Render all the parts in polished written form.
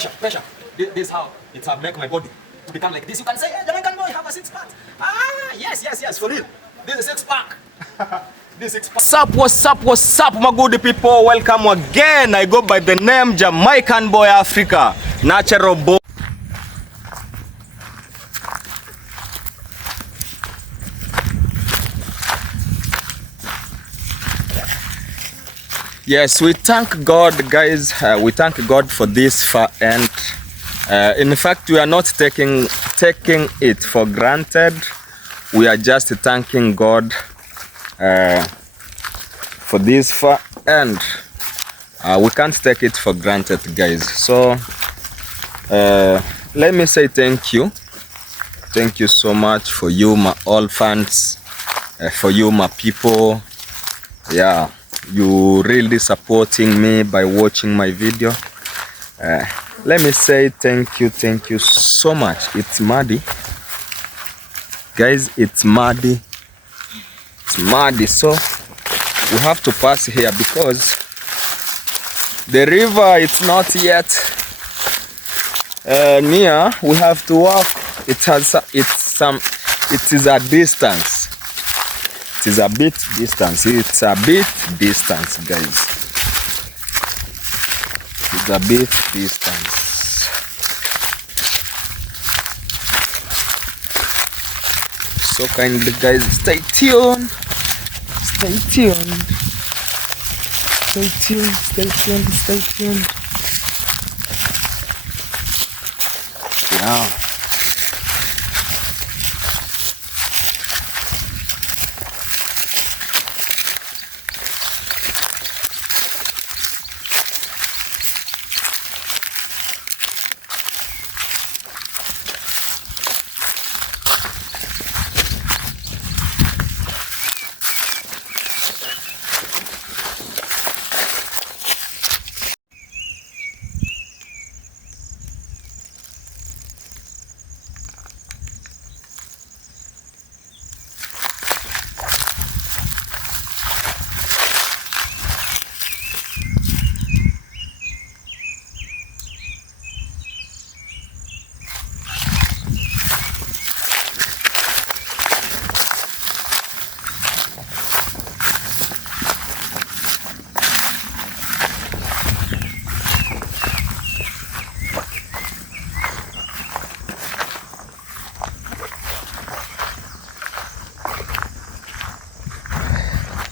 pressure. This is how it's make my body to become like this. You can say, hey, Jamaican boy, have a six pack. Ah, yes, for real. This is six pack. What's up, my good people? Welcome again. I go by the name Jamaican Boy Africa, natural boy. Yes, we thank God, guys. We thank God for this far end. In fact, we are not taking it for granted. We are just thanking God for this far end. We can't take it for granted, guys. So let me say thank you. Thank you so much for you, my all fans, for you, my people. Yeah, you really supporting me by watching my video. Let me say thank you so much. It's muddy, guys. It's muddy, so we have to pass here because the river it's not yet near. We have to walk. It is a distance. It is a bit distance. It's a bit distance, guys. It's a bit distance. So kindly, guys, stay tuned. Stay tuned. Stay tuned. Stay tuned. Stay tuned. Yeah.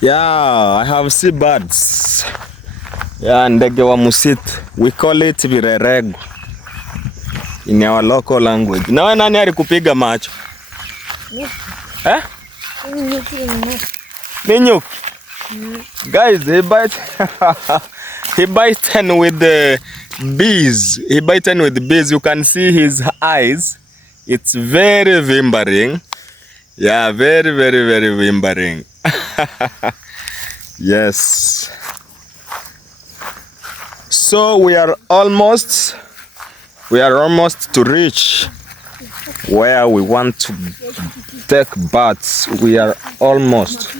Yeah, I have sea birds. Yeah, ndege wa musitu. We call it virerego in our local language. Na wewe nani alikupiga macho? Eh? Ni nyuki. Guys, he bites with the bees. He bites with the bees. You can see his eyes. It's very vimbering. Yeah, very vimbering. Yes. So we are almost to reach where we want to take baths. We are almost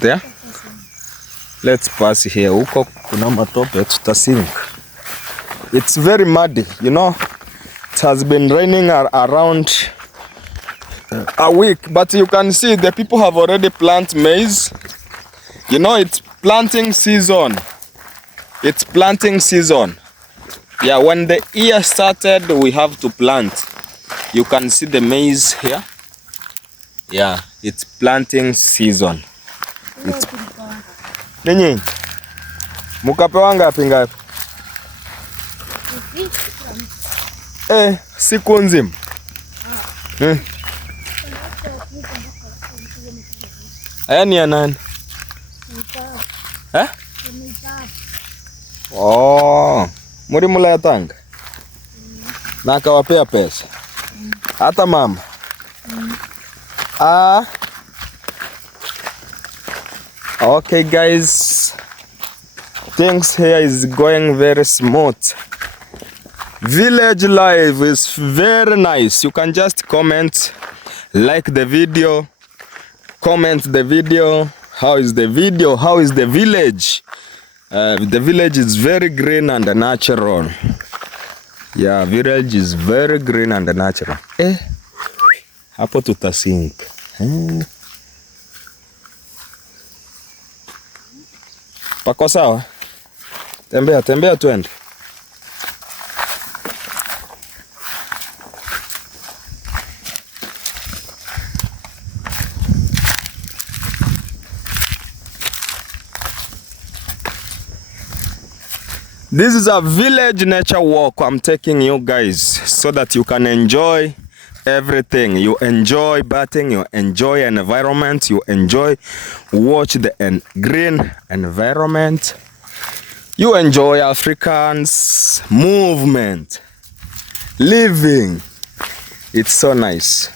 there. Let's pass here. Huko kuna matope tutasink. It's very muddy, you know. It has been raining around a week, but you can see the people have already planted maize. You know, it's planting season. It's planting season. Yeah, when the year started, we have to plant. You can see the maize here. Yeah, it's planting season. Nini? Mukapewa ngapi ngapi? Siku nzima. Aya ni ya nani? Oh, muri mulayatanga? Na akawapea pesa? Hata mama? Okay, guys. Things here is going very smooth. Village life is very nice. You can just comment, like the video, comment the video. How is the video? How is the village? The village is very green and natural. Yeah, village is very green and natural. Hapo tutasink. Pako sawa? Tembea, tembea twende. This is a village nature walk I'm taking you guys so that you can enjoy everything. You enjoy bathing, you enjoy an environment, you enjoy watch the green environment. You enjoy Africans movement, living. It's so nice.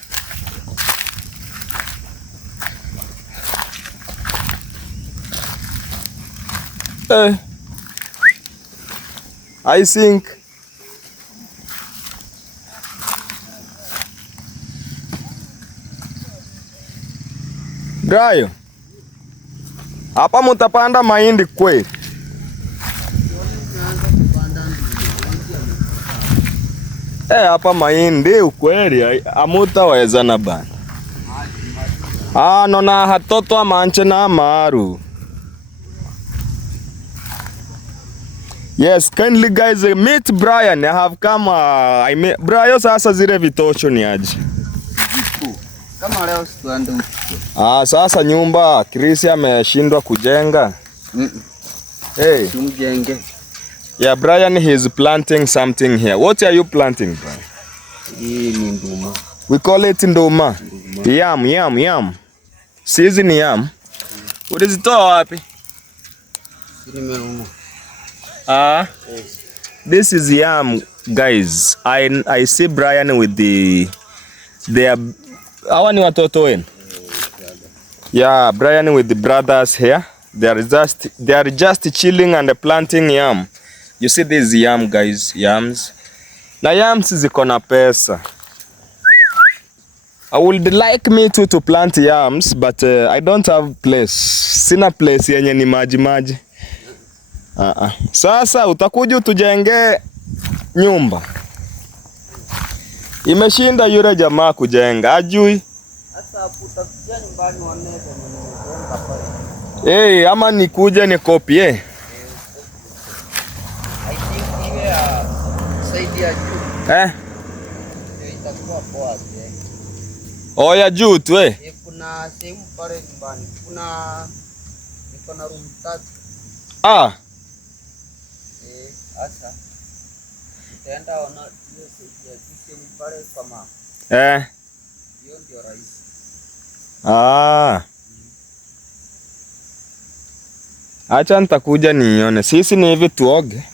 I think Brayo, hapa mutapanda mahindi kweli? Hapa mahindi ukweli amutaweza na bana. Nona hatoto amanche na amaru. Yes, kindly guys, meet Brian. I have come, Brian sasa zile vitosho ni aje? Kama leo situende huko. Sasa nyumba Chris ameshindwa kujenga. Hey. Tumjenge. Yeah, Brian, he is planting something here. What are you planting, Brian? Hii ni nduma. We call it nduma. Yam. Sisi ni yam. Ulizitoa wapi? Nimenunua. Yes. This is yam, guys. I see Brian with their hawa ni watoto wenu? Yeah, Brian with the brothers here. They are just chilling and planting yam. You see this yam, guys, yams. Na yams ziko na pesa. I would like me to plant yams, but I don't have place. Sina place yenye ni maji. Sasa utakuja tujenge nyumba. Imeshinda yule jamaa kujenga, ajui. Sasa utakuja nyumbani waneze pale. Ama nikuje nikopie. I think iwe saidi ya juu. Itakuwa poa. Ya juu tu kuna sehemu pale nyumbani. Niko na room 3. Sasa utaenda ona hiyo sehemu pale kwa mama. Hiyo ndio rahisi. Acha nitakuja nione. Sisi ni hivi tuoge.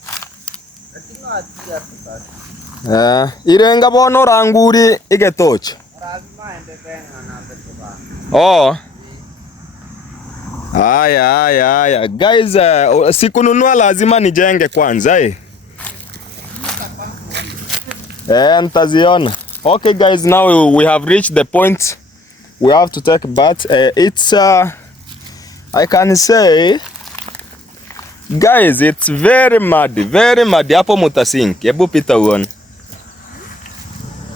Lakini atia tukasi. Irenga bono ranguri igetocha. Lazima ende tena na beto bana. Haya. Guys, sikununua lazima nijenge kwanza nitaziona. Okay guys, now we have reached the point we have to take bath. It's I can say guys, it's very muddy. Hapo mutasink. Hebu pita uone.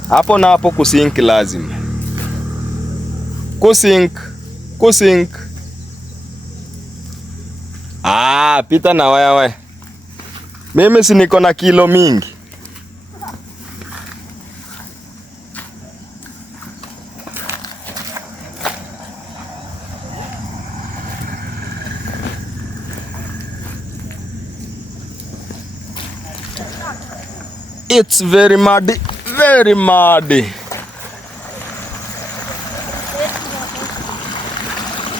Hapo na hapo kusink lazima. Kusink. Pita na wewe. Mimi si niko na kilo mingi. It's very muddy.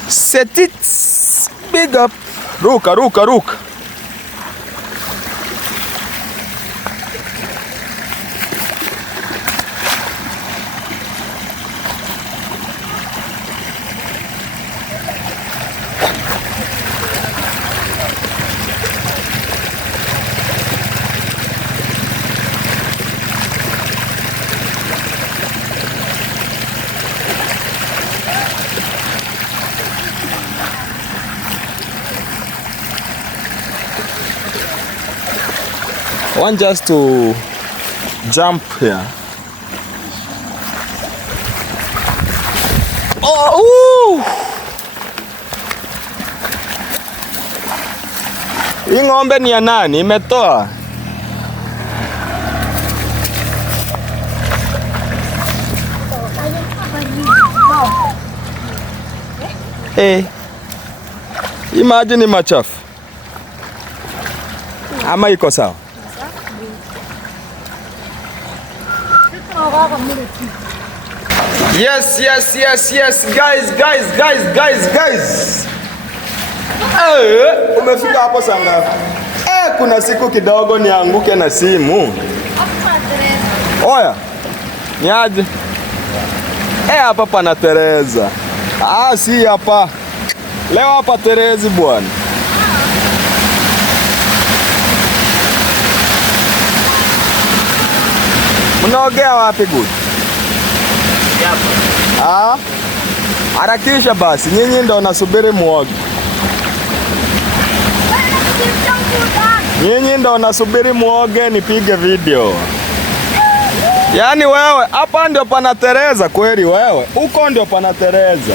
Set it big up. Ruka. want just to jump here. Oh, hii ng'ombe ni ya nani? Imetoa. Hii maji ni machafu ama iko sawa? Yes, guys. Umefika hapo saa ngapi? Kuna siku kidogo nianguke na simu. Oya, ni aje? Hapa pana Tereza. Si hapa. Leo hapa Terezi bwana. Mnaogea wapi good? Harakisha basi, nyinyi ndo nasubiri muoge. Nyinyi ndo nasubiri muoge nipige video. Yaani wewe, hapa ndio pana Tereza kweli wewe? Huko ndio pana Tereza.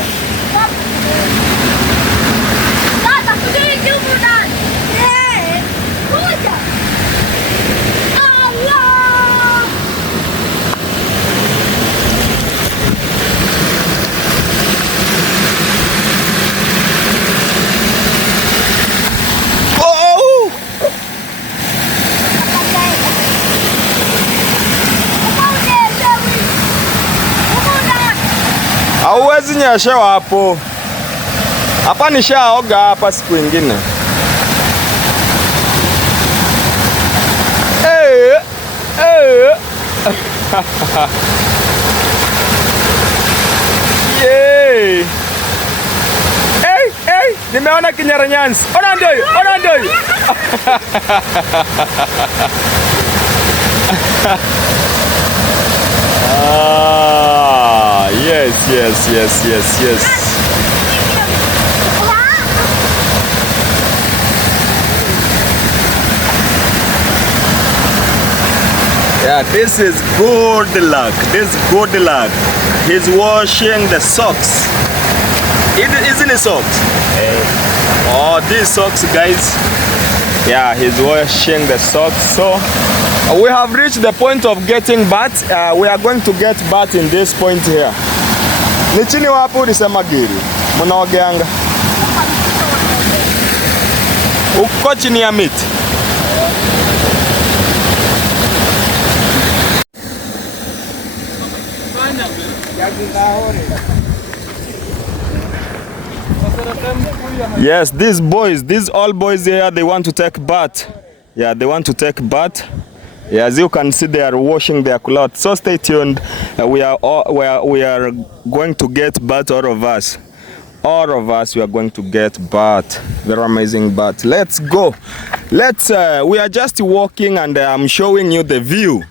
Hauwezi nyeshewa hapo. Hapa nishaoga hapa siku ingine. Yeah. Nimeona kinyaranyansi. Ona ndio hiyo. Yes. Yeah, this is good luck. He's washing the socks. Isn't it socks? Oh, these socks, guys. Yeah, he's washing the socks. So we have reached the point of getting bath. We are going to get bath in this point here. Ni chini wapo ulisema giri. Mnaogeanga. Uko chini ya miti. Yes, these all boys here, they want to take bath. Yeah, they want to take bath. Yeah, as you can see, they are washing their clothes. So stay tuned. We are going to get bath, all of us. All of us, we are going to get bath. Very amazing bath. Let's go. We are just walking and I'm showing you the view.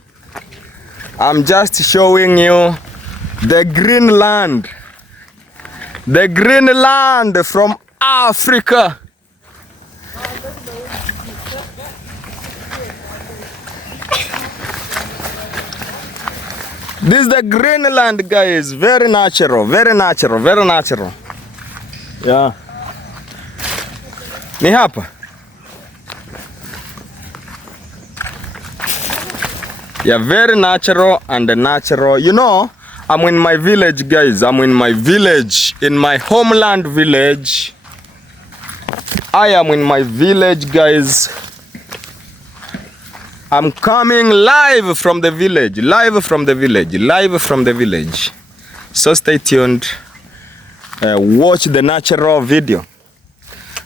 I'm just showing you the green land. The green land from Africa. This is the green land, guys. Very natural. Yeah. Ni hapa. Yeah, very natural and natural. You know, I'm in my village, guys. I'm in my village, in my homeland village. I am in my village, guys. I'm coming live from the village, live from the village. So stay tuned. Watch the natural video.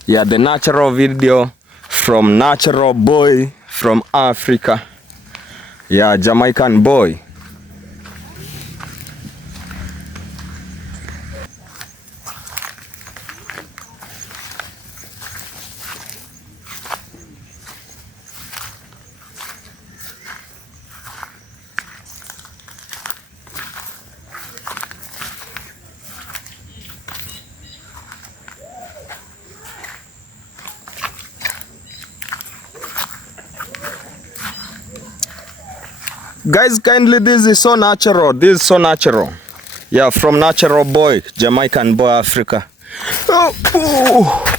Yeah, the natural video from natural boy from Africa. Yeah, Jamaican boy. Guys, kindly, this is so natural. This is so natural. Yeah, from natural boy, Jamaican boy, Africa. Oh, oh.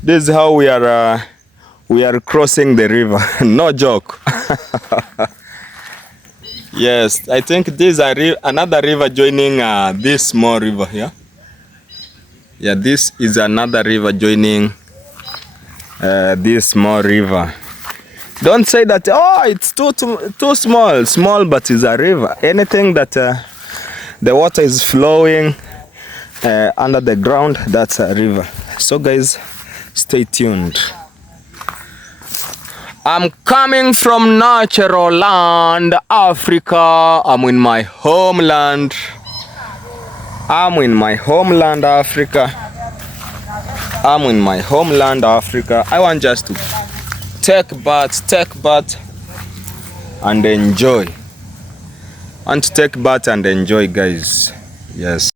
This is how we are crossing the river. No joke. Yes, I think this is another river joining this small river here. Yeah, this is another river joining this small river. Don't say that, oh, it's too small, but it's a river. Anything that the water is flowing under the ground, that's a river. So guys, stay tuned. I'm coming from natural land, Africa. I'm in my homeland. I'm in my homeland, Africa. I'm in my homeland, Africa. I want just to take bath and enjoy. I want to take bath and enjoy, guys. Yes.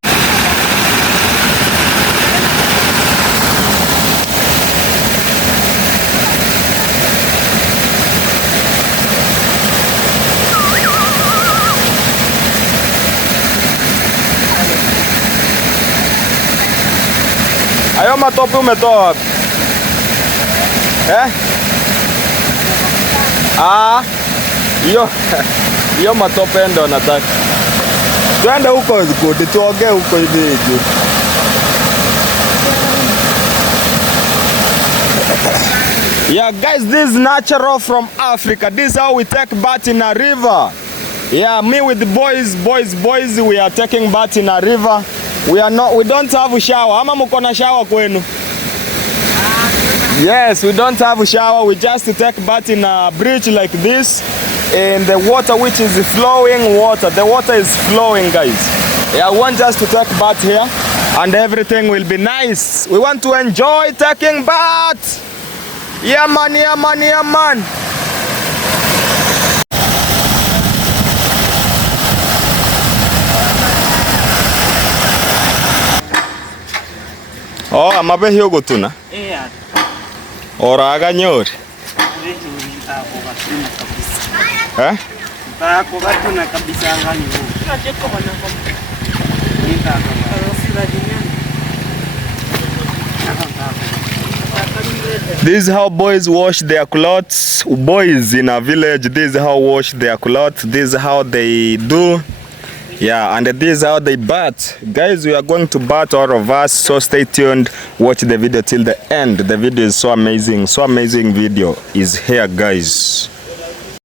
Ayo matope umetoa wapi? Hiyo matope ndo nataka. Twende huko zikudi, tuoge huko hivi juu. Yeah guys, this is natural from Africa. This is how we take bath in a river. Yeah, me with the boys, we are taking bath in a river. We don't have a shower. Ama mko na shower kwenu? Yes, we don't have a shower. We just take bath in a bridge like this. And the water which is flowing water. The water is flowing, guys. Yeah, we want just to take bath here. And everything will be nice. We want to enjoy taking bath. Yeah man, yeah man, yeah man. Oh, amabe hiyo gutuna. Oraga nyori. This is how boys wash their clothes. Boys in a village, this is how wash their clothes. This is how they do. Yeah, and this is how they bath. Guys, we are going to bath, all of us, so stay tuned. Watch the video till the end. The video is so amazing. So amazing video is here, guys.